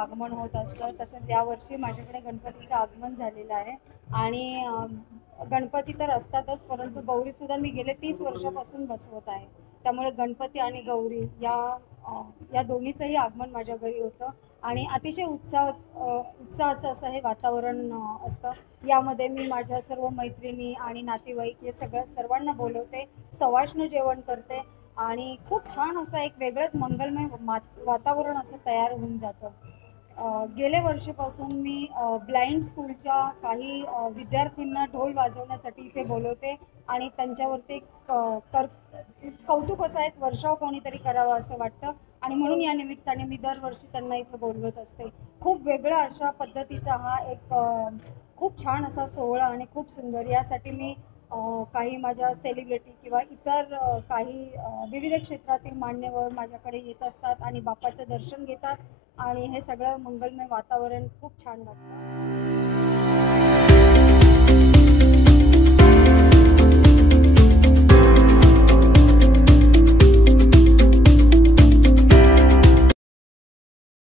आगमन होत असतं. तसंच यावर्षी माझ्याकडे गणपतीचं आगमन झालेलं आहे आणि गणपती तर असतातच, परंतु गौरीसुद्धा मी गेले 30 वर्षापासून बसवत आहे. त्यामुळे गणपती आणि गौरी या दोन्हीचंही आगमन माझ्या घरी होतं आणि अतिशय उत्साहाचं असं हे वातावरण असतं. यामध्ये मी माझ्या सर्व मैत्रिणी आणि नातेवाईक हे सर्वांना बोलवते, सवाष्ण जेवण करते आणि खूप छान असं एक वेगळंच मंगलमय वातावरण असं तयार होऊन जातं. गेल्या वर्षीपासून मी ब्लाइंड स्कूलच्या काही विद्यार्थ्यांना ढोल वाजवण्यासाठी इथे बोलवते आणि त्यांच्यावरती कौतुकाचा एक वर्षाव कोणीतरी करावा असं वाटतं आणि म्हणून या निमित्ताने मी दरवर्षी त्यांना इथे बोलवत असते. खूप वेगळा अशा पद्धतीचा हा एक खूप छान असा सोहळा आणि खूप सुंदर, यासाठी मी काही माझ्या सेलिब्रिटी किंवा इतर काही विविध क्षेत्रातील मान्यवर माझ्याकडे येत असतात आणि बाप्पाचं दर्शन घेतात आणि हे सगळं मंगलमय वातावरण खूप छान वाटतं.